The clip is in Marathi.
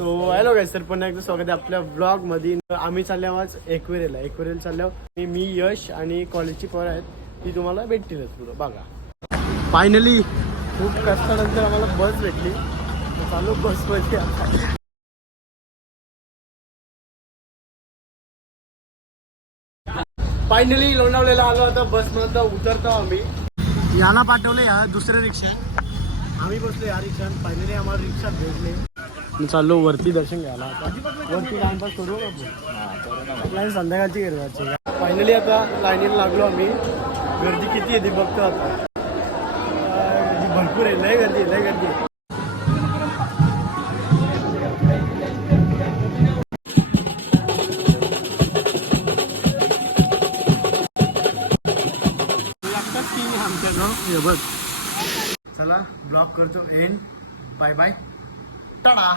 सो हॅलो गाईस, तर पुन्हा एकदा स्वागत आहे आपल्या ब्लॉग मध्ये. आम्ही चाललो आज एकवेरेल चाललो. मी यश आणि कॉलेजची पोरं आहेत, ती तुम्हाला भेटतीलच पुढं बघा. फायनली खूप कष्टानंतर आम्हाला बस भेटली. चालू बसमध्ये आता. फायनली लोणावळ्याला आलो. आता बसमधनं उतरतो आम्ही. याला पाठवलं या दुसऱ्या रिक्षा, आम्ही बसलो या रिक्षात. फायनली आम्हाला रिक्षा भेटले. मी चाललो वरती दर्शन घ्यायला. आता वरती टाइमपास करू आपल्याला संध्याकाळची गिरवायची. फायनली आता लाईनीला लागलो आम्ही. गर्दी किती आहे ती बघतो आता. भरपूर आहे, लय गर्दी लय गर्दी. लागतात की आमच्याकडं हे बघ. चला ब्लॉग करतो एंड. Bye bye, Tata.